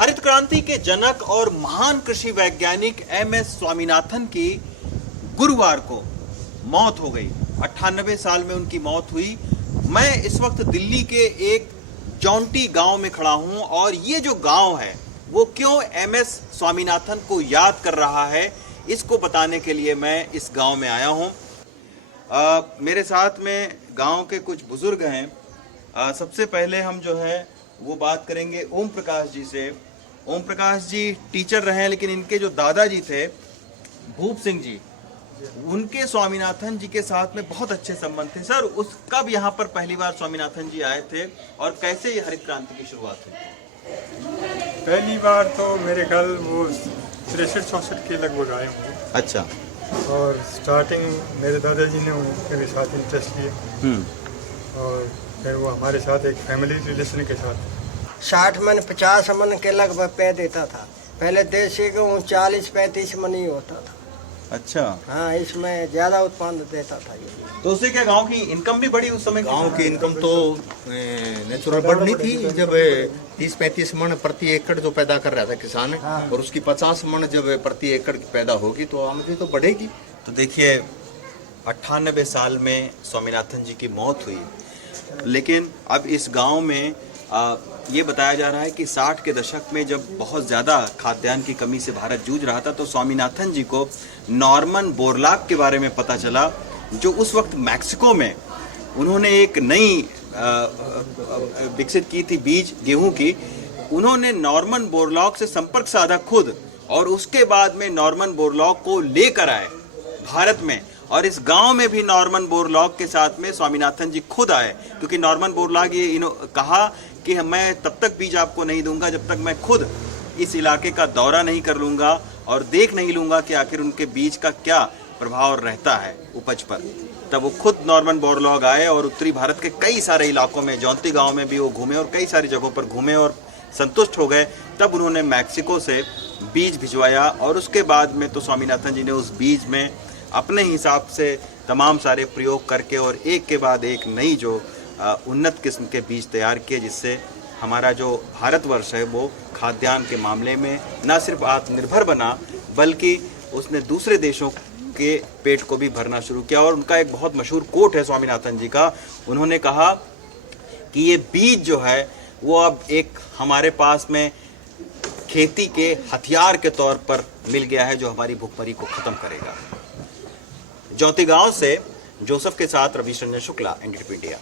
हरित क्रांति के जनक और महान कृषि वैज्ञानिक एम.एस. स्वामीनाथन की गुरुवार को मौत हो गई। 98 साल में उनकी मौत हुई। मैं इस वक्त दिल्ली के एक जौंटी गांव में खड़ा हूं और ये जो गांव है वो क्यों एम.एस. स्वामीनाथन को याद कर रहा है, इसको बताने के लिए मैं इस गांव में आया हूं। मेरे साथ में गांव के कुछ बुजुर्ग हैं। सबसे पहले हम जो है वो बात करेंगे ओम प्रकाश जी से। ओम प्रकाश जी टीचर रहे हैं, लेकिन इनके जो दादाजी थे भूप सिंह जी, उनके स्वामीनाथन जी के साथ में बहुत अच्छे संबंध थे। सर, उस कब यहाँ पर पहली बार स्वामीनाथन जी आए थे और कैसे ये हरित क्रांति की शुरुआत हुई? पहली बार तो मेरे ख्याल वो 63-64 के लगभग आए होंगे। अच्छा। और स्टार्टिंग मेरे दादाजी ने उनके साथ इंटरेस्ट लिया और फिर वो हमारे साथ एक फैमिली रिलेशन के साथ 60 मन 50 मन के लगभग पे देता था। पहले देसी को 40-35 मन ही होता था। अच्छा। हाँ, इसमें ज्यादा उत्पादन देता था ये। तो उससे क्या गांव की इनकम भी बढ़ी उस समय? गांव की इनकम तो नेचुरल बढ़नी थी। जब 30-35 मन प्रति एकड़ जो पैदा कर रहा था किसान, और उसकी 50 मन जब प्रति एकड़ पैदा होगी तो आमदनी तो बढ़ेगी। तो देखिए, 98 साल में स्वामीनाथन जी की मौत हुई, लेकिन अब इस गांव में ये बताया जा रहा है कि 60 के दशक में जब बहुत ज़्यादा खाद्यान्न की कमी से भारत जूझ रहा था तो स्वामीनाथन जी को नॉर्मन बोरलॉग के बारे में पता चला, जो उस वक्त मैक्सिको में उन्होंने एक नई विकसित की थी बीज गेहूं की। उन्होंने नॉर्मन बोरलॉग से संपर्क साधा खुद, और उसके बाद में नॉर्मन बोरलॉग को लेकर आए भारत में, और इस गांव में भी नॉर्मन बोरलॉग के साथ में स्वामीनाथन जी खुद आए, क्योंकि नॉर्मन बोरलॉग ये कहा कि मैं तब तक बीज आपको नहीं दूंगा जब तक मैं खुद इस इलाके का दौरा नहीं कर लूंगा और देख नहीं लूंगा कि आखिर उनके बीज का क्या प्रभाव रहता है उपज पर। तब वो खुद नॉर्मन बोरलॉग आए और उत्तरी भारत के कई सारे इलाकों में, जौंती गांव में भी वो घूमे और कई सारी जगहों पर घूमे और संतुष्ट हो गए। तब उन्होंने मैक्सिको से बीज भिजवाया और उसके बाद में तो स्वामीनाथन जी ने उस बीज में अपने हिसाब से तमाम सारे प्रयोग करके और एक के बाद एक नई जो उन्नत किस्म के बीज तैयार किए, जिससे हमारा जो भारतवर्ष है वो खाद्यान्न के मामले में न सिर्फ आत्मनिर्भर बना, बल्कि उसने दूसरे देशों के पेट को भी भरना शुरू किया। और उनका एक बहुत मशहूर कोट है स्वामीनाथन जी का। उन्होंने कहा कि ये बीज जो है वो अब एक हमारे पास में खेती के हथियार के तौर पर मिल गया है, जो हमारी भूखमरी को खत्म करेगा। जौंती गांव से जोसेफ के साथ रविश रंजन शुक्ला, एनडीटीवी इंडिया।